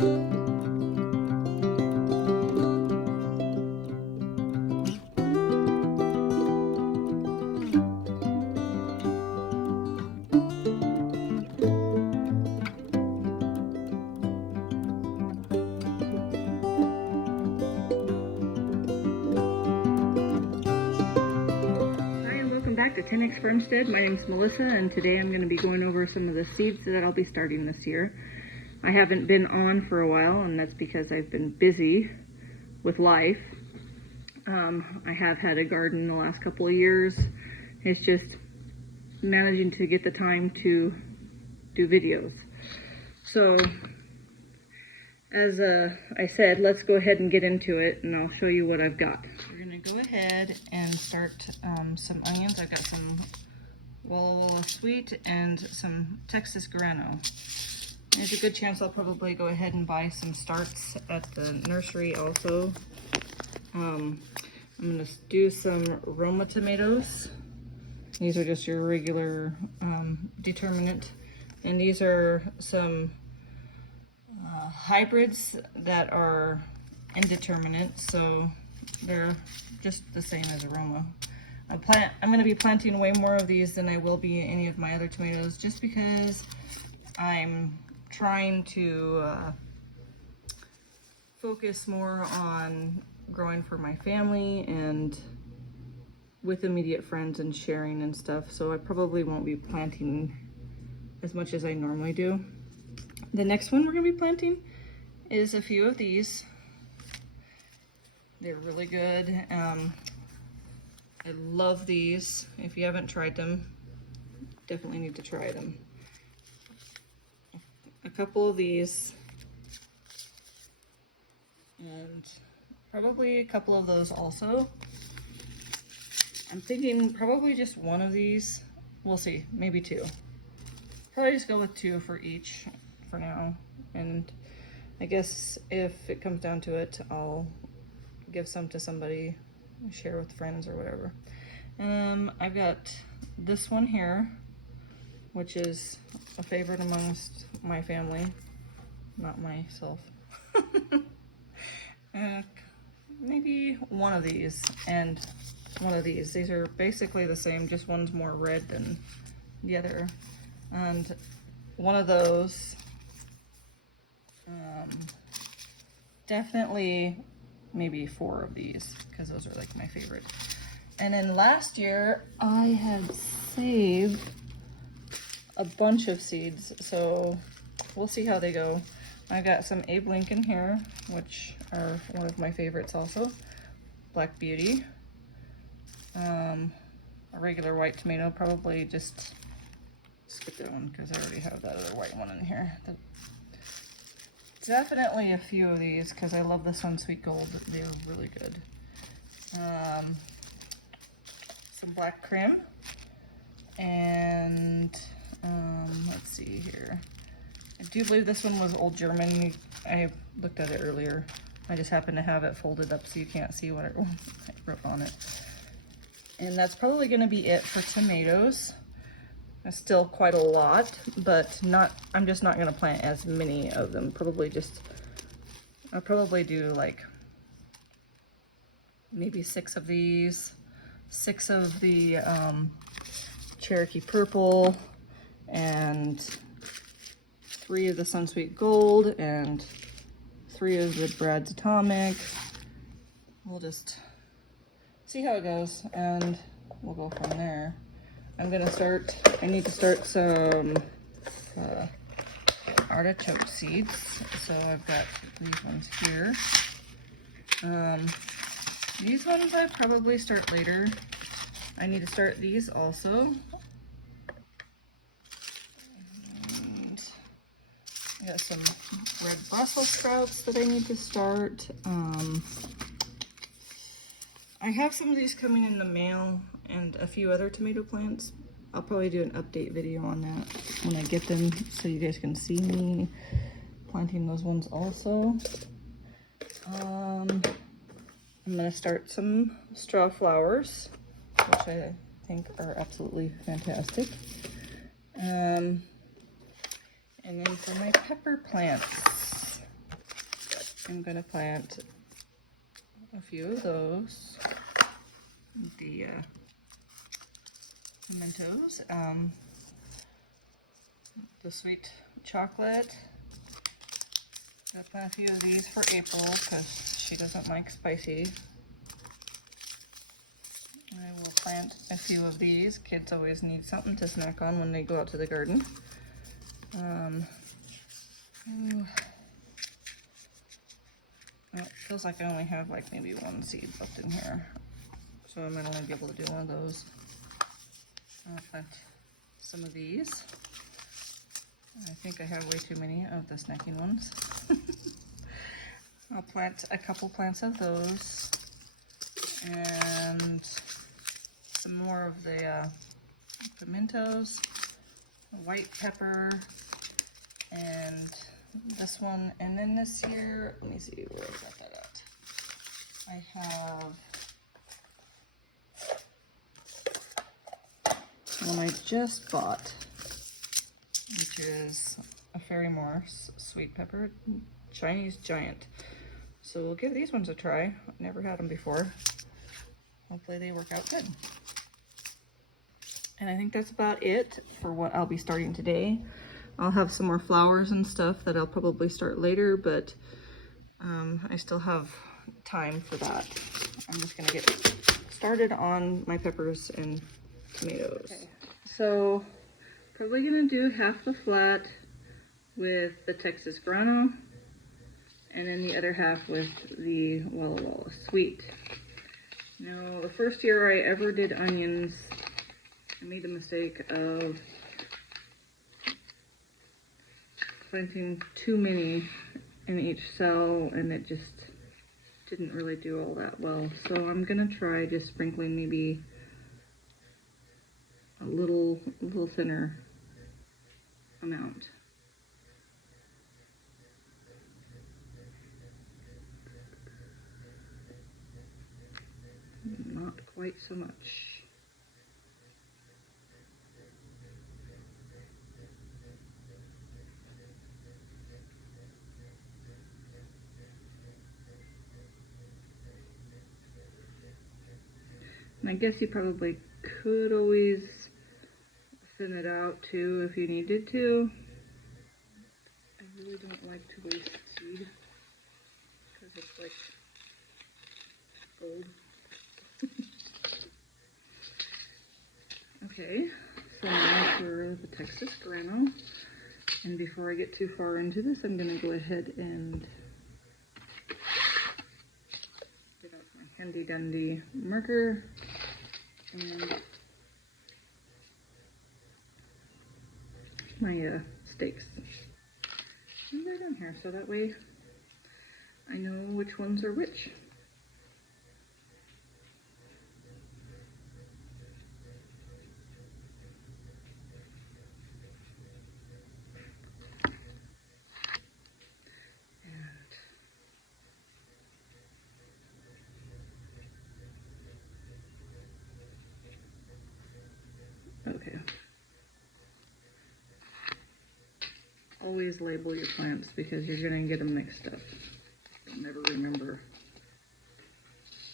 Back to 10X Farmstead. My name is Melissa, and today I'm going to be going over some of the seeds that I'll be starting this year. I haven't been on for a while, and that's because I've been busy with life. I have had a garden the last couple of years. It's just managing to get the time to do videos. So, as I said, let's go ahead and get into it, and I'll show you what I've got. We're going to go ahead and start some onions. I've got some Walla Walla Sweet and some Texas Grano. There's a good chance I'll probably go ahead and buy some starts at the nursery also. I'm going to do some Roma tomatoes. These are just your regular determinate. And these are some hybrids that are indeterminate, so they're just the same as Aroma. I'm going to be planting way more of these than I will be any of my other tomatoes, just because I'm trying to focus more on growing for my family and with immediate friends and sharing and stuff, so I probably won't be planting as much as I normally do. The next one we're going to be planting is a few of these. They're really good. I love these. If you haven't tried them, definitely need to try them. A couple of these, and probably a couple of those also. I'm thinking probably just one of these. We'll see, maybe two. Probably just go with two for each for now, and I guess if it comes down to it, I'll give some to somebody, share with friends or whatever. I've got this one here, which is a favorite amongst my family, not myself. Maybe one of these and one of these. These are basically the same, just one's more red than the other. And one of those, definitely maybe 4 of these, because those are like my favorite. And then last year I had saved a bunch of seeds, so we'll see how they go. I got some Abe Lincoln here, which are one of my favorites also. Black Beauty. A regular white tomato, probably just skip that one because I already have that other white one in here. Definitely a few of these because I love this one, Sweet Gold. They're really good. Some black creme. And let's see here. I do believe this one was Old German. I looked at it earlier. I just happen to have it folded up so you can't see what I wrote on it. And that's probably going to be it for tomatoes. That's still quite a lot, but I'm just not going to plant as many of them. I'll probably do like maybe 6 of these, 6 of the Cherokee Purple, and 3 of the Sunsweet Gold, and 3 of the Brad's Atomic. We'll just see how it goes, and we'll go from there. I need to start some artichoke seeds. So I've got these ones here. These ones I probably start later. I need to start these also. And I got some red Brussels sprouts that I need to start. I have some of these coming in the mail and a few other tomato plants. I'll probably do an update video on that when I get them so you guys can see me planting those ones also. I'm gonna start some straw flowers, which I think are absolutely fantastic. And then for my pepper plants, I'm gonna plant a few of those. The pimentos, the sweet chocolate. I'll plant a few of these for April because she doesn't like spicy. I will plant a few of these. Kids always need something to snack on when they go out to the garden. Well, it feels like I only have like maybe one seed left in here, so I might only be able to do one of those. I'll plant some of these. I think I have way too many of the snacking ones. I'll plant a couple plants of those and some more of the pimentos, white pepper, and this one. And then this year, let me see where I got that at. I have one I just bought, which is a Fairy Morse sweet pepper, Chinese giant. So we'll give these ones a try. I've never had them before. Hopefully they work out good. And I think that's about it for what I'll be starting today. I'll have some more flowers and stuff that I'll probably start later, but I still have time for that. I'm just gonna get started on my peppers and tomatoes. Okay. So probably gonna do half the flat with the Texas Grano, and then the other half with the Walla Walla Sweet. Now, the first year I ever did onions, I made the mistake of planting too many in each cell, and it just didn't really do all that well. So I'm gonna try just sprinkling maybe a little thinner amount. Not quite so much. And I guess you probably could always thin it out too if you needed to. I really don't like to waste seed because it's like gold. Okay, so now for the Texas Grano. And before I get too far into this, I'm going to go ahead and get out my handy dandy marker and my stakes. And they're down here, so that way I know which ones are which. Okay. Always label your plants because you're going to get them mixed up. You'll never remember.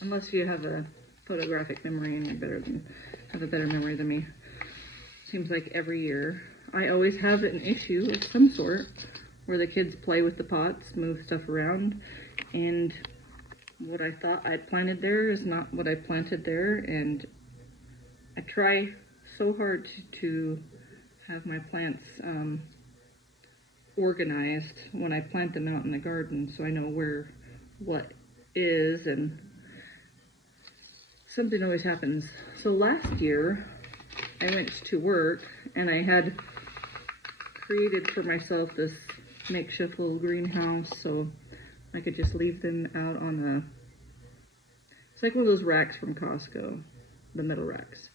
Unless you have a photographic memory and you're have a better memory than me. Seems like every year. I always have an issue of some sort where the kids play with the pots, move stuff around, and what I thought I planted there is not what I planted there, and I try so hard to have my plants organized when I plant them out in the garden, so I know where what is, and something always happens. So last year I went to work and I had created for myself this makeshift little greenhouse so I could just leave them out on it's like one of those racks from Costco, the metal racks.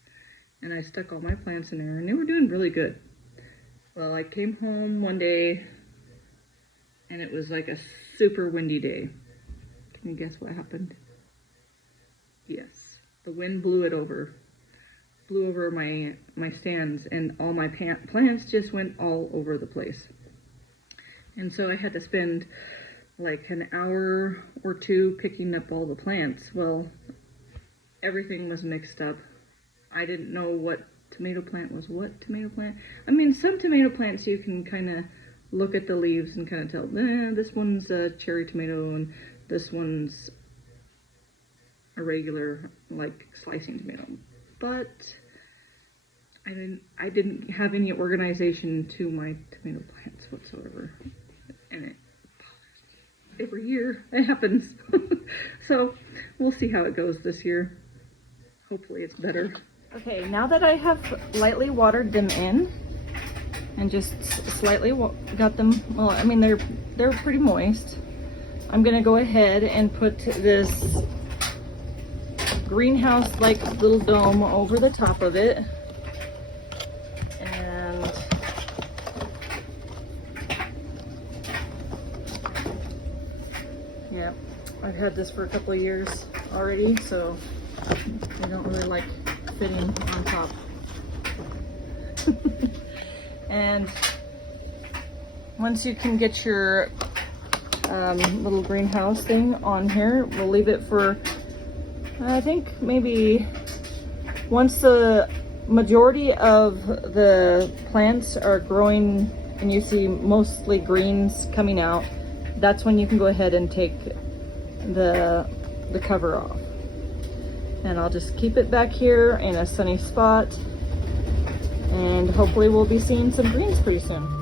And I stuck all my plants in there, and they were doing really good. Well, I came home one day, and it was like a super windy day. Can you guess what happened? Yes, the wind blew over my stands, and all my plants just went all over the place. And so I had to spend like an hour or two picking up all the plants. Well, everything was mixed up. I didn't know what tomato plant was what tomato plant. I mean, some tomato plants you can kind of look at the leaves and kind of tell, this one's a cherry tomato and this one's a regular, like, slicing tomato. But I didn't have any organization to my tomato plants whatsoever. And it bothers me. Every year it happens. So we'll see how it goes this year. Hopefully it's better. Okay, now that I have lightly watered them in and just slightly got them, well, I mean, they're pretty moist. I'm gonna go ahead and put this greenhouse-like little dome over the top of it. And yeah, I've had this for a couple of years already, so I don't really like fitting on top. And once you can get your little greenhouse thing on here, we'll leave it for, I think, maybe once the majority of the plants are growing and you see mostly greens coming out, that's when you can go ahead and take the cover off. And I'll just keep it back here in a sunny spot, and hopefully we'll be seeing some greens pretty soon.